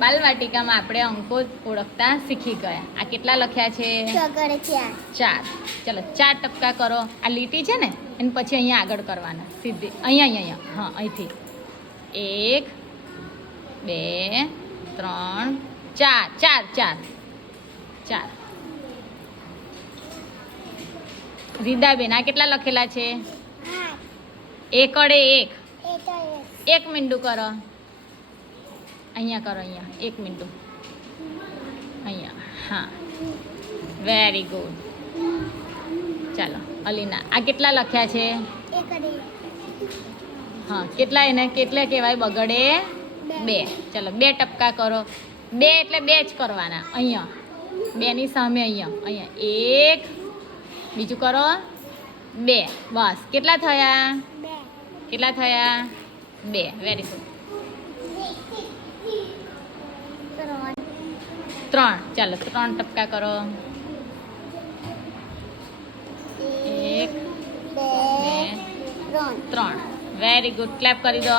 બાલવાટિકામાં આપણે અંકો ઓળખતા શીખી ગયા. આ કેટલા લખ્યા છે? 4. ચલો 4 ટપકા કરો. આ લીટી છે ને એને પછી અહીંયા આગળ કરવાના સીધી. અહીંયા હા અહીંથી 1 2 3 4. રીદાબેન આ કેટલા લખેલા છે? 1 એક મીંડું કરો. અહીંયા કરો. અહીંયા 1 મીંડું અહીંયા. હા વેરી ગુડ. ચાલો અલીના આ કેટલા લખ્યા છે? હા કેટલા કહેવાય? બગડે 2. ચલો 2 ટપકા કરો. 2 એટલે 2 જ કરવાના. અહીંયા 2 ની સામે અહીંયા 1 બીજું કરો 2. બસ કેટલા થયા? 2. Very good. 3. ચાલો 3 ટપકા કરો. 1 2 3. Very good. ક્લેપ કરી દો.